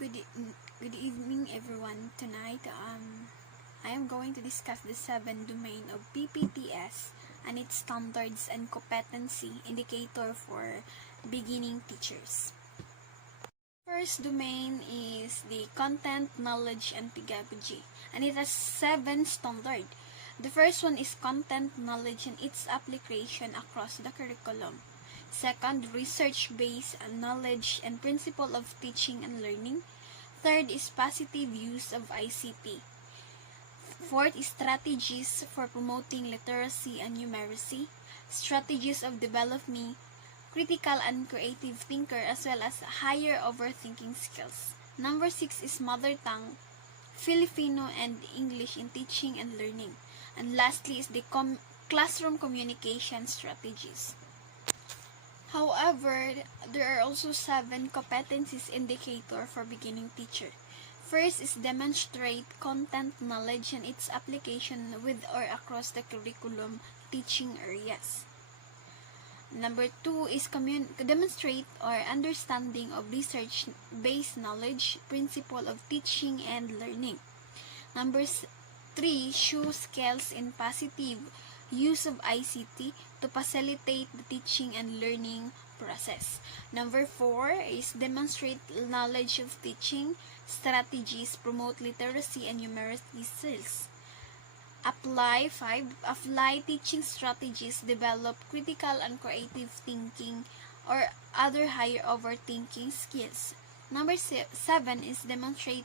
Good, good evening, everyone. Tonight, I am going to discuss the 7 domain of PPST and its standards and competency indicator for beginning teachers. First domain is the content, knowledge, and pedagogy, and it has 7 standards. The first one is content, knowledge, and its application across the curriculum. Second, research-based knowledge and principle of teaching and learning. Third is positive use of ICT. Fourth is strategies for promoting literacy and numeracy. Strategies of developing critical and creative thinker as well as higher overthinking skills. Number 6 is mother tongue, Filipino and English in teaching and learning. And lastly is the classroom communication strategies. However, there are also 7 competencies indicator for beginning teacher. First is demonstrate content knowledge and its application with or across the curriculum teaching areas. Number 2 is demonstrate or understanding of research-based knowledge, principle of teaching and learning. Number 3, show skills in positive use of ICT to facilitate the teaching and learning process. Number 4 is demonstrate knowledge of teaching strategies, promote literacy and numeracy skills. Apply teaching strategies, develop critical and creative thinking or other higher overthinking skills. Number 7 is demonstrate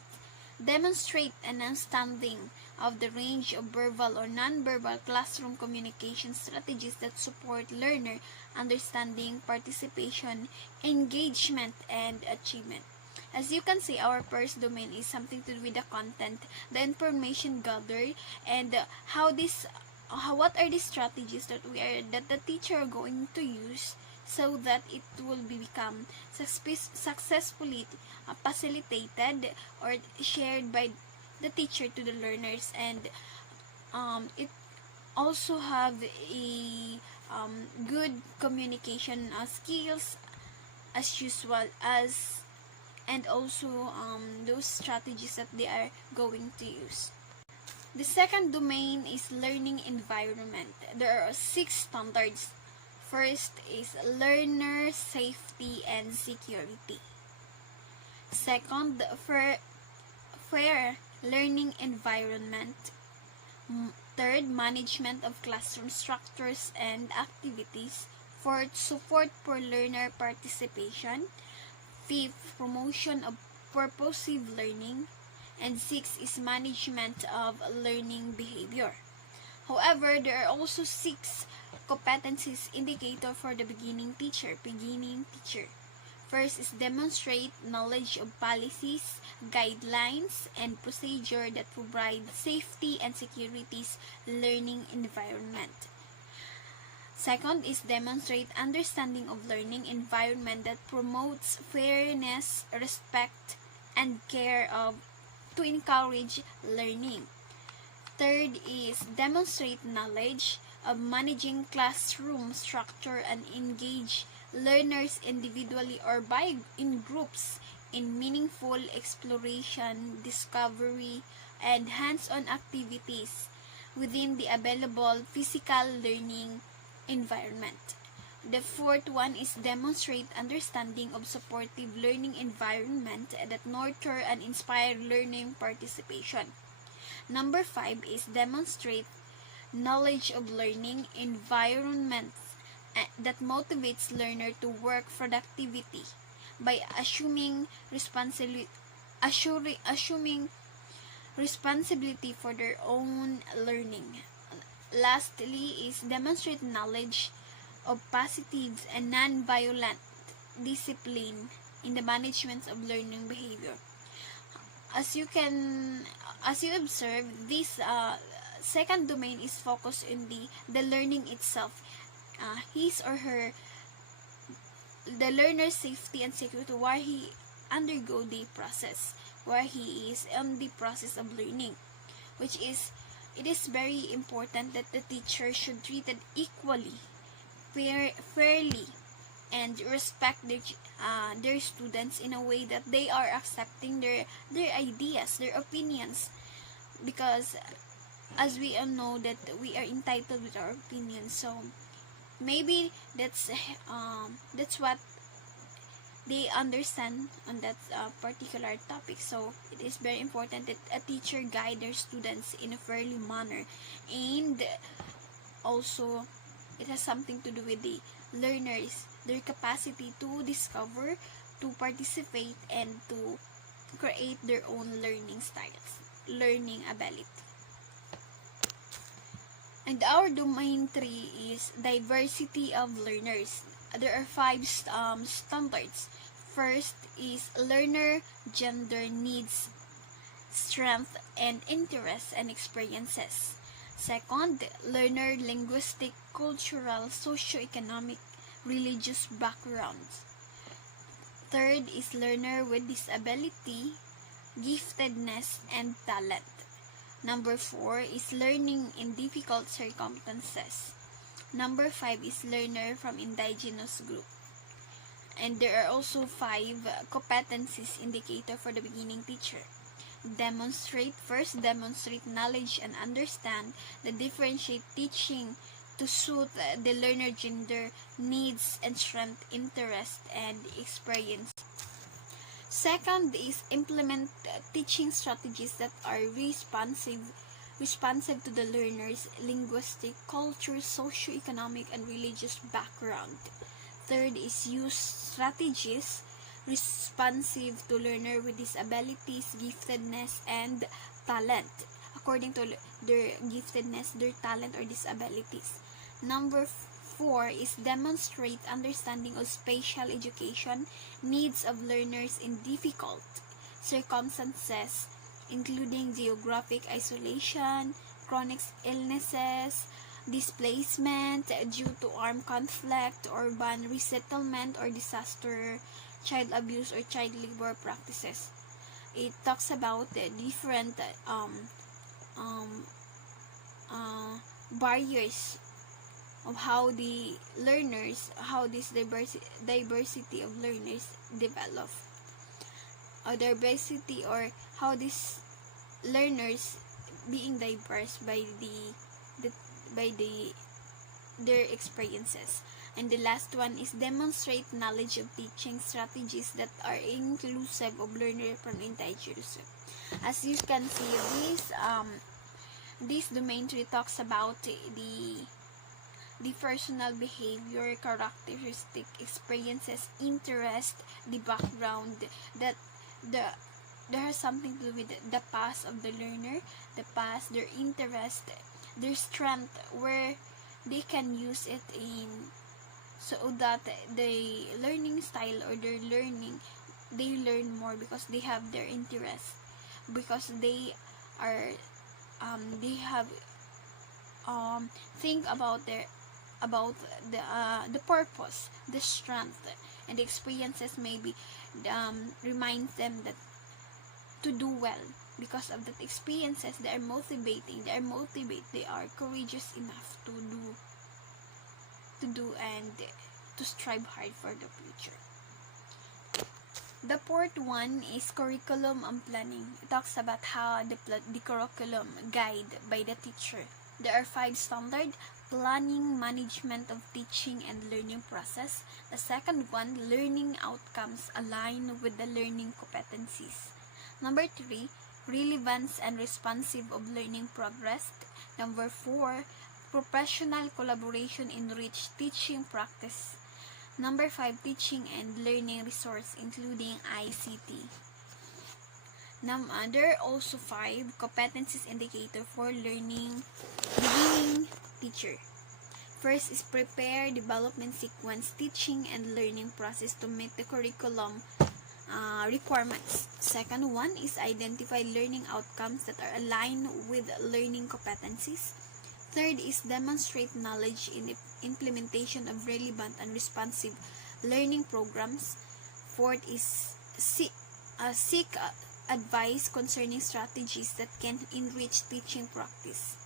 an understanding of the range of verbal or non-verbal classroom communication strategies that support learner understanding, participation, engagement, and achievement. As you can see, our first domain is something to do with the content, the information gathered, and what are the strategies that the teacher are going to use so that it will become successfully facilitated or shared by the teacher to the learners, and it also have a good communication skills as usual and also those strategies that they are going to use. The second domain is learning environment. There are 6 standards. First is learner safety and security. Second, fair learning environment. Third, management of classroom structures and activities. Fourth, support for learner participation. Fifth, promotion of purposive learning. And 6 is management of learning behavior. However, there are also 6 competencies indicator for the beginning teacher. First is demonstrate knowledge of policies, guidelines, and procedure that provide safety and security's learning environment. Second is demonstrate understanding of learning environment that promotes fairness, respect, and care to encourage learning. Third is demonstrate knowledge of managing classroom structure and engage learners individually or in groups in meaningful exploration, discovery, and hands-on activities within the available physical learning environment. The fourth one is demonstrate understanding of supportive learning environment that nurture and inspire learning participation. Number 5 is demonstrate knowledge of learning environment that motivates learner to work productivity by assuming responsibility for their own learning. Lastly is demonstrate knowledge of positive and non-violent discipline in the management of learning behavior. As you observe, this second domain is focused on the learning itself. His or her, the learner's safety and security, where he undergo the process, where he is on the process of learning, which is, it is very important that the teacher should treat it equally, fairly, and respect their students in a way that they are accepting their ideas, their opinions, because as we all know that we are entitled with our opinions. So maybe that's what they understand on that particular topic. So it is very important that a teacher guide their students in a fairly manner, and also it has something to do with the learners, their capacity to discover, to participate, and to create their own learning styles, learning ability. And our domain 3 is diversity of learners. There are 5 standards. First is learner gender needs, strength, and interests and experiences. Second, learner linguistic, cultural, socio-economic, religious backgrounds. Third is learner with disability, giftedness, and talent. Number 4 is learning in difficult circumstances. Number 5 is learner from indigenous group. And there are also 5 competencies indicator for the beginning teacher. First, demonstrate knowledge and understand the differentiate teaching to suit the learner gender needs and strength, interest, and experience. Second is implement teaching strategies that are responsive to the learner's linguistic, culture, socio-economic, and religious background. Third is use strategies responsive to learner with disabilities, giftedness, and talent, according to their giftedness, their talent, or disabilities. Number 4 is demonstrate understanding of special education needs of learners in difficult circumstances, including geographic isolation, chronic illnesses, displacement due to armed conflict, urban resettlement or disaster, child abuse or child labor practices. It talks about the different barriers of how the learners, how this diversity of learners develop, or diversity, or how these learners being diverse by their experiences. And the last one is demonstrate knowledge of teaching strategies that are inclusive of learner from indigenous. As you can see, this domain 3 talks about the personal behavior, characteristic, experiences, interest, the background, that there has something to do with the past of the learner, the past, their interest, their strength, where they can use it in, so that the learning style or their learning, they learn more because they have their interest, because they are they have think about the purpose, the strength, and the experiences maybe reminds them that to do well. Because of that experiences, they are motivating, they are courageous enough to do and to strive hard for the future. The fourth one is curriculum and planning. It talks about how the curriculum guide by the teacher. There are 5 standard: planning, management of teaching and learning process. The second one, learning outcomes align with the learning competencies. Number 3, relevance and responsive of learning progress. Number 4, professional collaboration enrich teaching practice. Number 5, teaching and learning resource including ICT. There are also 5 competencies indicator for beginning teacher. First is prepare development sequence teaching and learning process to meet the curriculum requirements. Second one is identify learning outcomes that are aligned with learning competencies. Third is demonstrate knowledge in the implementation of relevant and responsive learning programs. Fourth is seek advice concerning strategies that can enrich teaching practice.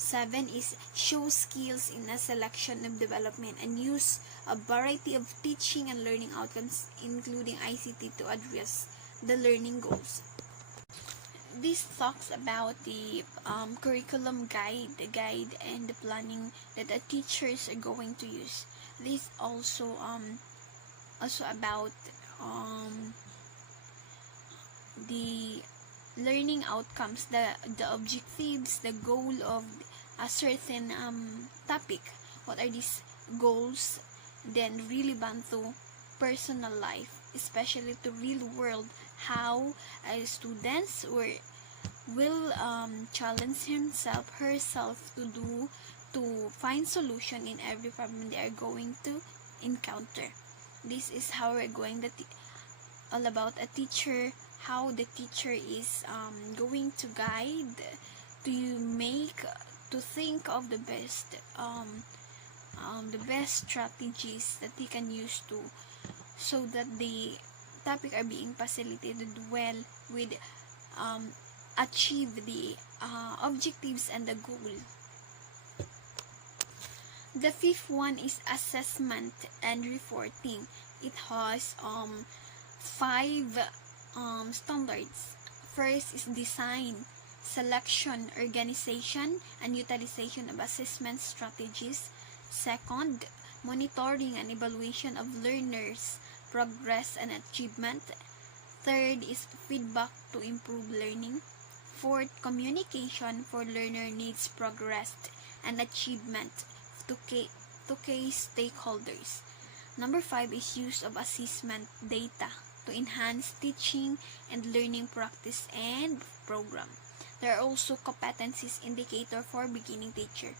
7 is show skills in a selection of development and use a variety of teaching and learning outcomes, including ICT, to address the learning goals. This talks about the curriculum guide, the guide and the planning that the teachers are going to use. This also about the learning outcomes, the objectives, the goal of a certain topic. What are these goals? Then relevant to personal life, especially to real world, how students will challenge himself, herself to find solution in every problem they are going to encounter. This is how we're going all about a teacher, how the teacher is going to guide to think of the best strategies that he can use to, so that the topic are being facilitated well with achieve the objectives and the goal. The fifth one is assessment and reporting. It has 5 standards. First is design, selection, organization, and utilization of assessment strategies. Second, monitoring and evaluation of learners' progress and achievement. Third is feedback to improve learning. Fourth, communication for learner needs, progress, and achievement to key stakeholders. Number 5 is use of assessment data to enhance teaching and learning practice and program. There are also competencies indicator for beginning teacher.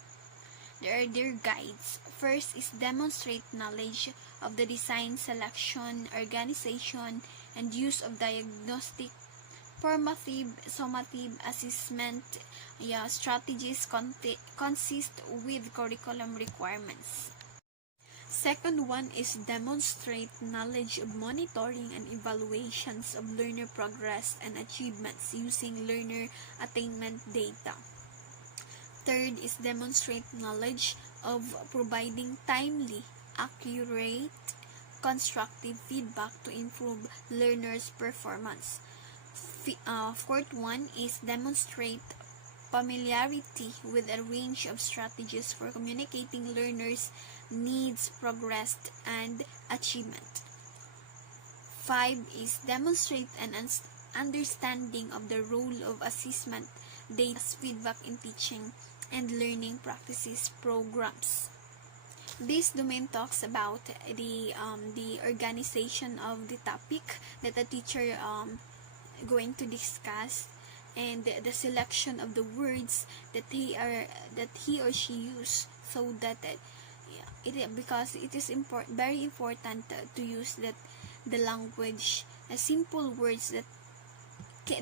There are their guides. First is demonstrate knowledge of the design, selection, organization, and use of diagnostic, formative, summative assessment strategies consist with curriculum requirements. Second one is demonstrate knowledge of monitoring and evaluations of learner progress and achievements using learner attainment data. Third is demonstrate knowledge of providing timely, accurate, constructive feedback to improve learners' performance. Fourth one is demonstrate familiarity with a range of strategies for communicating learners' needs, progress, and achievement. 5 is demonstrate an understanding of the role of assessment data feedback in teaching and learning practices programs. This domain talks about the organization of the topic that the teacher going to discuss, and the selection of the words that he or she use, so that because it is very important to use the language, simple words that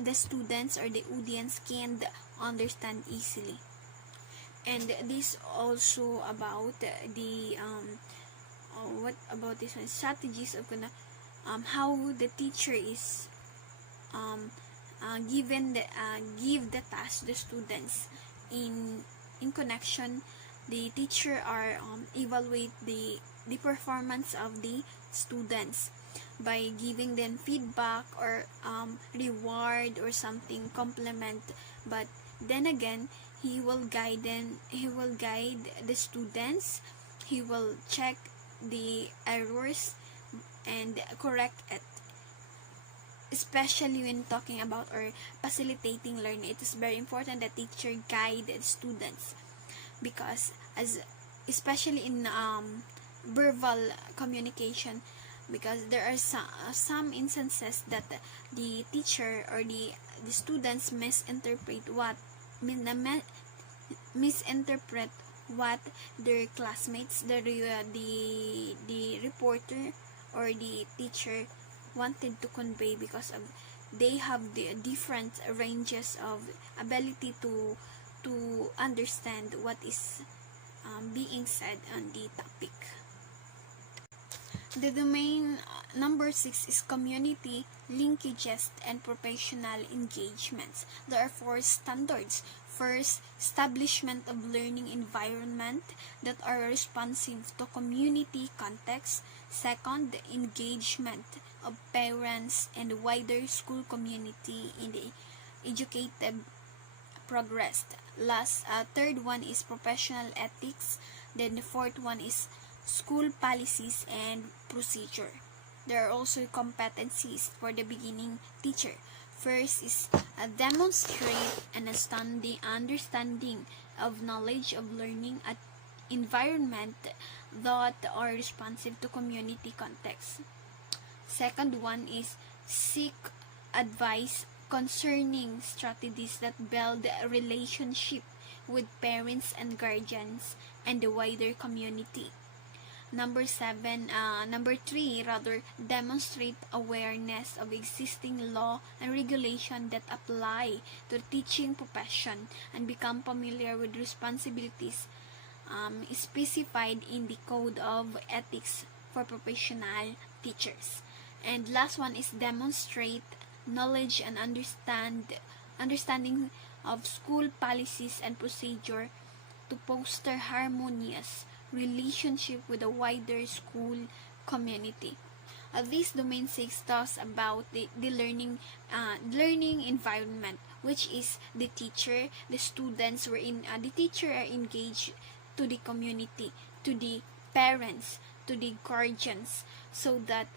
the students or the audience can understand easily. And this also about what about this one, strategies of how the teacher is give the task to the students in connection. The teacher are evaluate the performance of the students by giving them feedback or reward or something, compliment. But then again, he will guide the students. He will check the errors and correct it. Especially when talking about or facilitating learning, it is very important that teacher guide the students, because especially in verbal communication, because there are some instances that the teacher or the students misinterpret what their classmates, the reporter or the teacher wanted to convey, because of they have the different ranges of ability to understand what is being said on the topic. The domain number 6 is community linkages and professional engagements. There are 4 standards. First, establishment of learning environment that are responsive to community context. Second, the engagement of parents and wider school community in the educative progress. Third one is professional ethics. Then the fourth one is school policies and procedure. There are also competencies for the beginning teacher. First is demonstrate an understanding of knowledge of learning at environment that are responsive to community context. Second one is seek advice concerning strategies that build a relationship with parents and guardians and the wider community. Number three, demonstrate awareness of existing law and regulation that apply to the teaching profession and become familiar with responsibilities specified in the Code of Ethics for Professional Teachers. And last one is demonstrate knowledge and understanding of school policies and procedure to foster harmonious relationship with a wider school community. This domain 6 talks about the learning environment, which is the teacher, the students the teacher are engaged to the community, to the parents, to the guardians, so that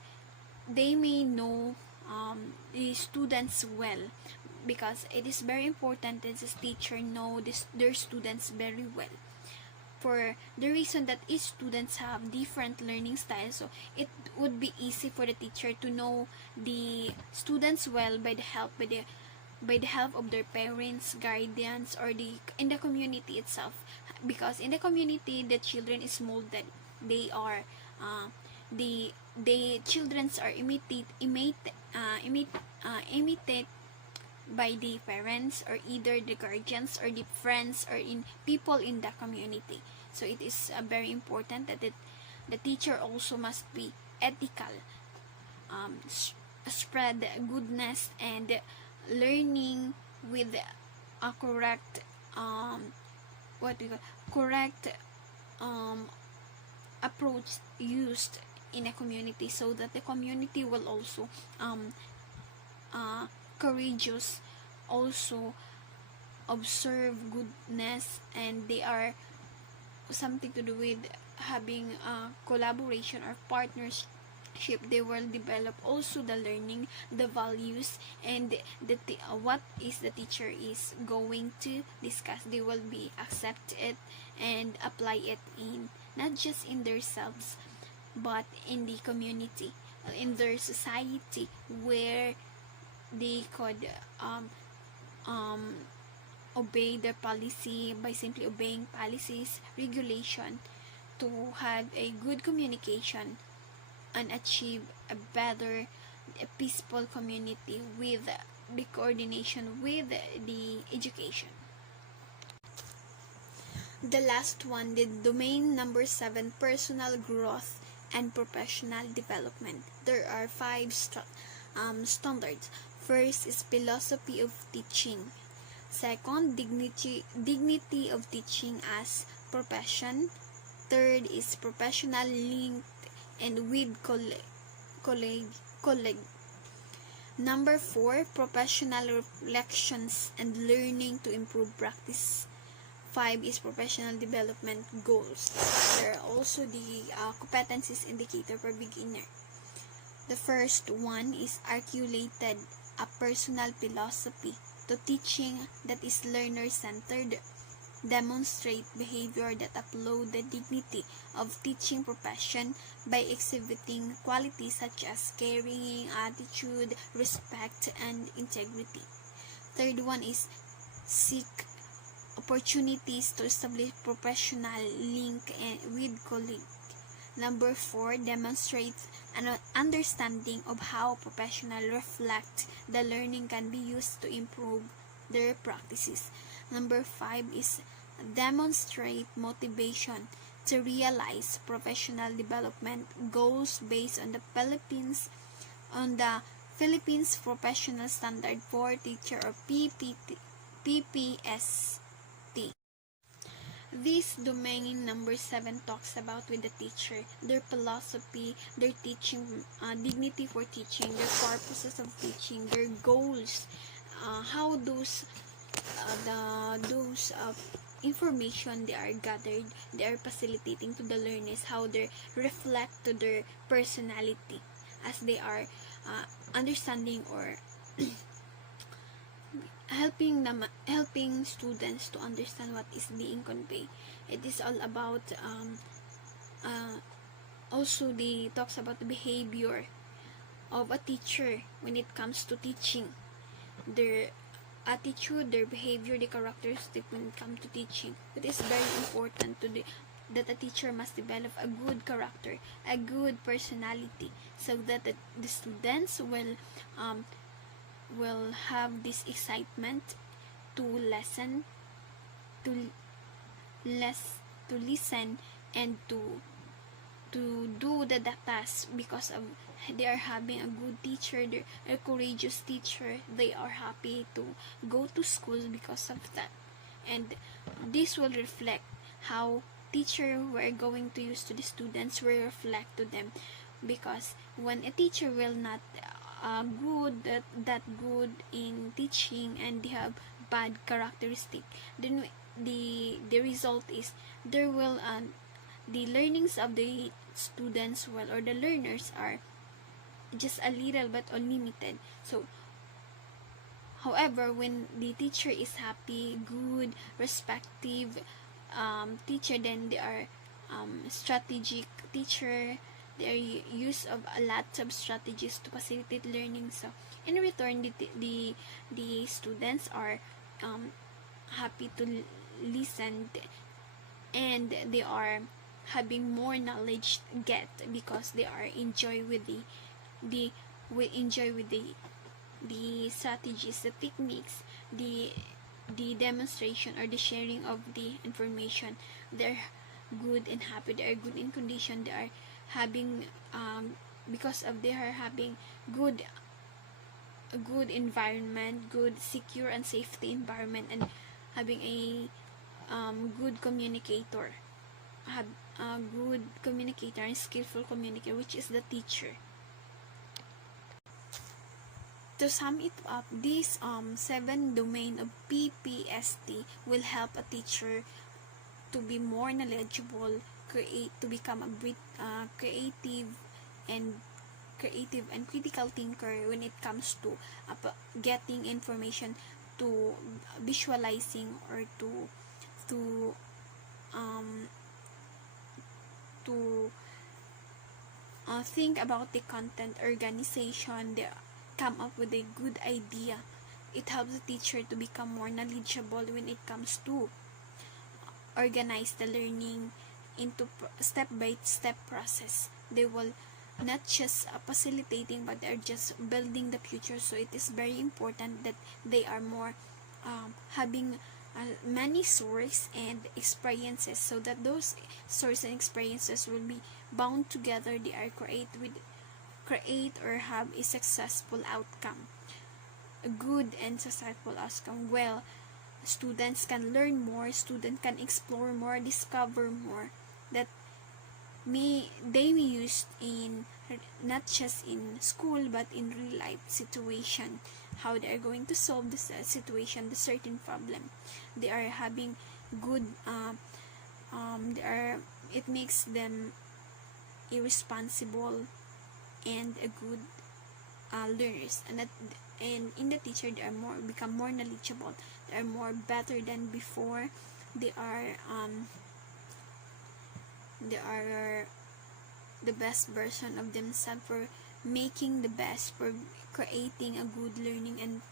they may know the students well, because it is very important that this teacher know their students very well, for the reason that each students have different learning styles. So it would be easy for the teacher to know the students well by the help of their parents, guardians, or in the community itself, because in the community the children is molded. They are the childrens are imitate by the parents, or either the guardians, or the friends, or in people in the community. So it is very important that the teacher also must be ethical, spread goodness and learning with a correct approach used in a community, so that the community will also courageous, also observe goodness, and they are something to do with having collaboration or partnership. They will develop also the learning, the values, and what is the teacher is going to discuss. They will be accept it and apply it in not just in themselves, but in the community, in their society, where they could obey their policy by simply obeying policies, regulation, to have a good communication and achieve a better, peaceful community with the coordination with the education. The last one, the domain number 7, personal growth and professional development. There are 5 standards. First is philosophy of teaching. Second, dignity of teaching as profession. Third is professional linked and with colleague. Number 4, professional reflections and learning to improve practice. 5 is professional development goals. There are also the competencies indicator for beginner. The first one is articulated a personal philosophy to teaching that is learner-centered. Demonstrate behavior that uphold the dignity of teaching profession by exhibiting qualities such as caring, attitude, respect, and integrity. Third one is seek opportunities to establish professional link with colleague. Number 4, demonstrate an understanding of how professionals reflect the learning can be used to improve their practices. Number 5 is demonstrate motivation to realize professional development goals based on the Philippines Professional Standard for Teacher, or PPST. This domain number 7 talks about with the teacher, their philosophy, their teaching, dignity for teaching, their purposes of teaching, their goals, how those information they are gathered, they are facilitating to the learners, how they reflect to their personality as they are understanding or helping students to understand what is being conveyed. It is all about uh, also they talks about the behavior of a teacher when it comes to teaching, their attitude, their behavior, the characteristic when it comes to teaching. It is very important that a teacher must develop a good character, a good personality, so that the students will have this excitement to listen, to to listen, and to do the task, because of they are having a good teacher, they're a courageous teacher, they are happy to go to school because of that. And this will reflect how teacher who are going to use to the students will reflect to them, because when a teacher will not that good in teaching and they have bad characteristic, then the result is there will the learnings of the students or the learners are just a little but unlimited. So however, when the teacher is happy, good, respective teacher, then they are strategic teacher, their use of a lot of strategies to facilitate learning. So in return, the students are happy to listen, and they are having more knowledge get, because they are enjoy with the strategies, the techniques, the demonstration or the sharing of the information. They're good and happy, they are good in condition, they are having because of they are having a good environment, good secure and safety environment, and having a good communicator, have a good communicator and skillful communicator, which is the teacher. To sum it up, this 7 domain of PPST will help a teacher to be more knowledgeable, to become a and creative and critical thinker when it comes to getting information, to visualizing, or to um to think about the content organization, they come up with a good idea. It helps the teacher to become more knowledgeable when it comes to organize the learning into step-by-step process. They will not just facilitating, but they're just building the future. So it is very important that they are more having many sources and experiences, so that those sources and experiences will be bound together. They are create or have a successful outcome, a good and successful outcome. Well, students can learn more, students can explore more, discover more, that they may use in not just in school but in real life situation, how they are going to solve this situation, the certain problem they are having good it makes them irresponsible and a good learners, and in the teacher they are become more knowledgeable, they are more better than before, they are the best version of themselves, for making the best, for creating a good learning, and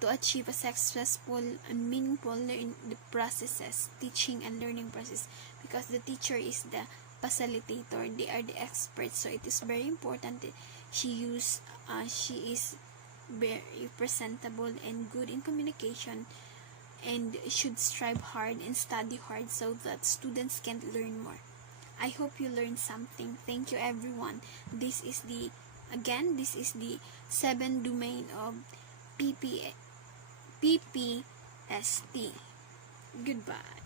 to achieve a successful and meaningful the processes, teaching and learning process, because the teacher is the facilitator, they are the experts. So it is very important that she is very presentable and good in communication, and should strive hard and study hard so that students can learn more. I hope you learned something. Thank you everyone. This is the 7 domain of PPST. Goodbye.